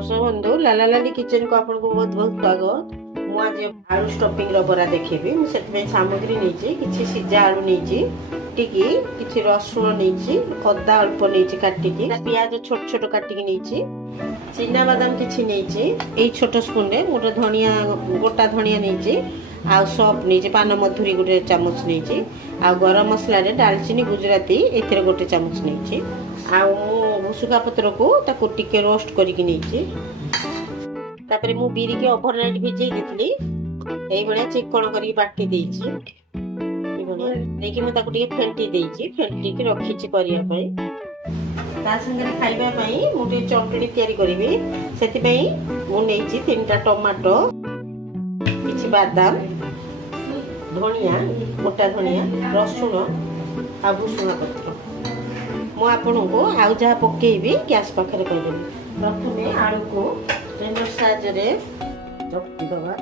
दर्शक बंधु लाला लाली किचन को आपको बहुत बहुत स्वागत। मु आज आलू स्टफिंग रो बरा देखेबी। मु सेट में सामग्री नेची किछि सिजा आलू नेची टिकी किछि रसुन नेची अदा अल्प नेची काटिकी प्याज छोट छोट काटिकी नेची चिना बादाम किछि नेची एई छोट स्पून रे मोटा धनिया गोटा धनिया नेची आ सब नेची पान मधुरी गोटे चामच नेची आ गरम मसला रे दालचीनी गुजराती एथिरे गोटे चामच नेची आ भुसुका पत्र को ताको टिके रोस्ट करिकी नेची तापरे मु बिरी के ओवरनाइट भिजै देतली एई बळे चिकन करी बाटी देइची एई बळे देखि मु ताको टिके फेंटी देइची फेंटी के रखिची करिया पई ता संगे खाइबा पई मु टे चटनी तयारी करिवि सेति पई मु नेइची तीनटा टमाटो किछि बादाम धनिया मोटा धनिया रसुन आ भुसुका पत्र मु आपन को आउ जहा पकेइबी गैस पाखरे कइदेबी प्रथमे आलू को टेंडर साइज रे रखि दबा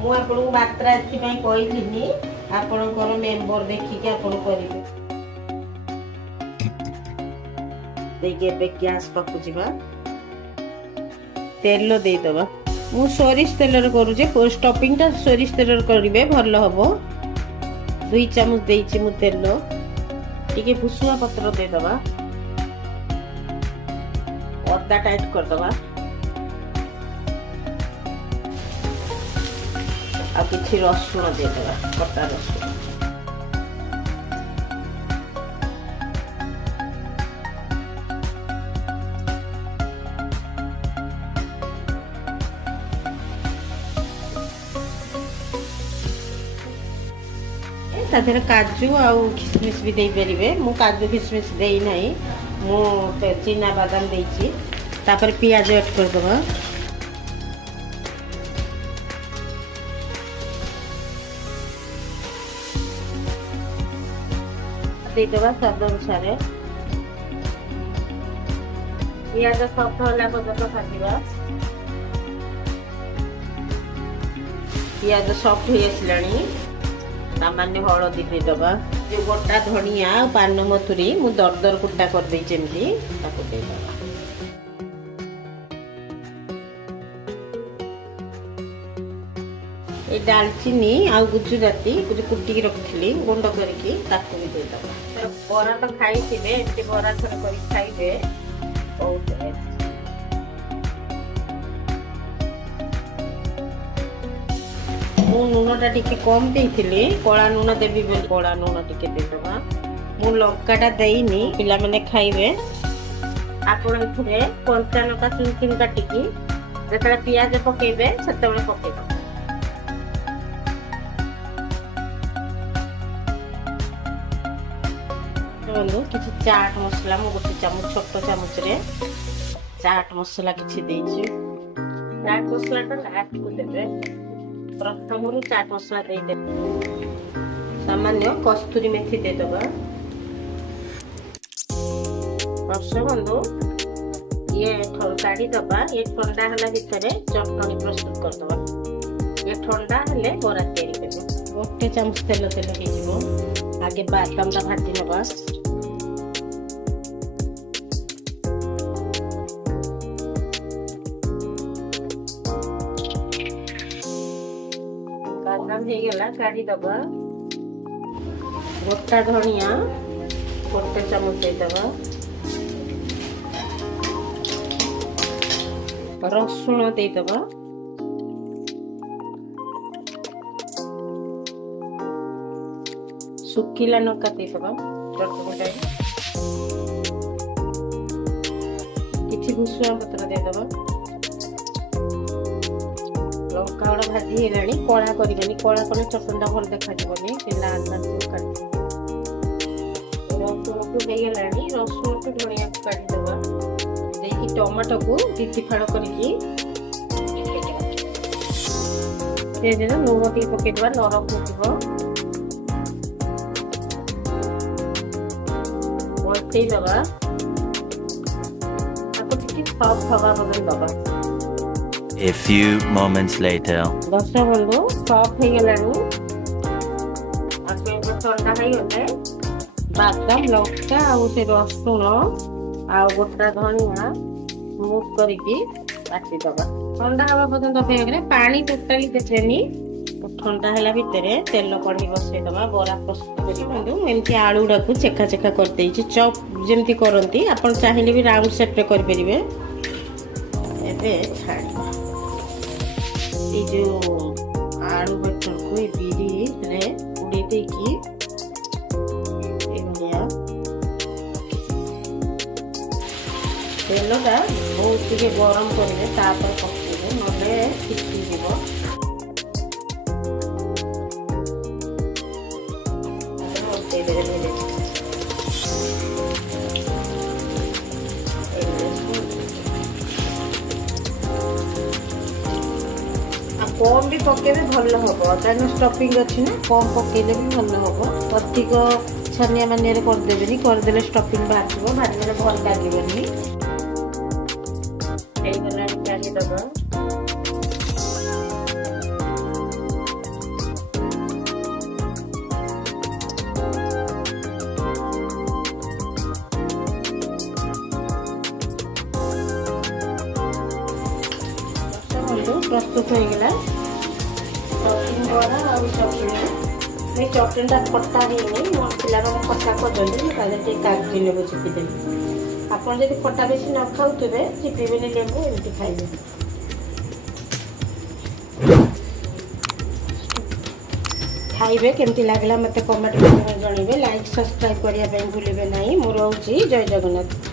मु आपन को मात्रा एथि पई कइथिनी आपन को मेंबर देखि के आपन करिबे देखे बे गैस पाखु जिबा तेल दे दबा मु सोरिष तेल रे करू जे स्टफिंग ता सोरिष तेल रे करिवे भलो हबो 2 चामच देइची मु तेल टिके भुसुआ पत्र दे दबा अदा टाइट कर दबा आ किछि रसुन दे दबा कटा रसुन ताधर काजू आउ किशमिश भी दे परिबे मु काजू किशमिश देई नाही मु चिना बादाम देइची तापर प्याज ऐड कर दबा दे दबा स्वाद अनुसार प्याज सॉफ्ट होला पର୍ଯ୍यंत भाजिबा प्याज सॉफ्ट हो आसलानी सामान्य हलदी दे दबा जो गोटा धनिया पान मथुरी मु दरदर कुटा कर दे जेमती ताको दे दबा ए दालचीनी आ गुजराती कुछ कुटी रखली गुंड करके ताको भी दे दबा बरा तो खाई थिबे एते बरा थोड़ा करी खाइबे बहुत मु नूनटा टिके कम देइथिली कोळा नून देबी बोल कोळा नून टिके दे दबा मु लंकाटा देइनी पिला माने खाइबे आपण एथरे कंचा लंका चुन काटिकी जेतरा प्याज पकेबे सेतबे पकेबा तो किछि चाट मसला मु गोटे चामच छोट चामच रे चाट मसला किछि देइछि चाट मसला तो लास्ट को देबे प्रथम चाट मसला दे दे सामान्य कस्तूरी मेथी दे दबा दर्शक बंधु ये काढ़ी दबा ये ठंडा हला भितर चटनी प्रस्तुत कर दबा ये ठंडा हले बरा तैयारी करबो गोटे चामच तेल तेल हे जिवो आगे बादाम ता भाजी नबा बादाम हे गेला काढ़ी दबा गोटा धनिया गोटे चामच दे दबा रसुन दे दबा सुखिला लंका दे दबा चटपटा किछि भुसुआ पत्र दे दबा लंका वाला भाजी हेलानी कोळा करिबेनी कोळा कोने चटनटा भल देखा जिवनी पिला आंदा काटी रसुन को हे गेलानी रसुन को धनिया काटी दबा देकी टमाटो को तिती फाड़ करिकी ते जे लूण टी पके दबा नरम होतिबो ओते दबा आपको टिके सॉफ्ट हवा बदल दबा A few moments later. दर्शक बंधु सॉफ्ट हो गलानी आपे ठंडा हो गले बादाम लौका आ से रसुन ଆଉ ଗୋଟା ଧନିଆ ସ୍ମୁଥ୍ କରିକି କାଟିଦବା। ଥଣ୍ଡା ହବା ପର୍ଯ୍ୟନ୍ତ ଅପେକ୍ଷା କରିବା। ପାଣି ଟୋଟାଲି ଦେବେନି। ଥଣ୍ଡା ହେଲା ଭିତରେ ତେଲ କଢ଼େଇ ବସେଇଦବା। ବରା ପ୍ରସ୍ତୁତ କରିବନ୍ତୁ। ମୁଁ ଏମିତି ଆଳୁ ଗୁଡାକୁ ଚେକା ଚେକା କରିଦେଇଛି, ଚପ୍ ଯେମିତି କରନ୍ତି। ଆପଣ ଚାହିଁଲେ ବି ରାଉଣ୍ଡ ସେପ୍ରେ କରିପାରିବେ। ଏବେ ଛାଣିବା। ଏଇ ଯୋଉ ଆଳୁ ବେଟରକୁ ଏ ବିରିରେ ଉଡ଼େଇ ଦେଇକି ଏଭଳିଆ ତେଲଟା ବହୁତ ଟିକେ ଗରମ କରିବେ, ତାପରେ ପକେଇବେ, ନହେଲେ ଫିଟିଯିବ। कम भी पकेबे भल हम कहीं स्टफिंग अच्छी ना, कम पकेले भी भल हम। अधिक छानिया मानिया करदेवे, करदे स्टफिंग बाहर बाहर भल लगे। काढ़ीदबा। प्रस्तुत हो गला स्टफिंग बड़ा और चटनी। चटनीटा खट्टा है पिला खट्टा करते कागजी लेबू चिपीदेवी। आपड़ जब खट्टा बेसी न खाऊे चिपीबेनि लेबू, एमती खाइबे। खाइबे केमती लागला मते कमेंट कर जणिबे। लाइक सब्सक्राइब करिया पे भूलिबे नहीं। मोर होची जय जगन्नाथ।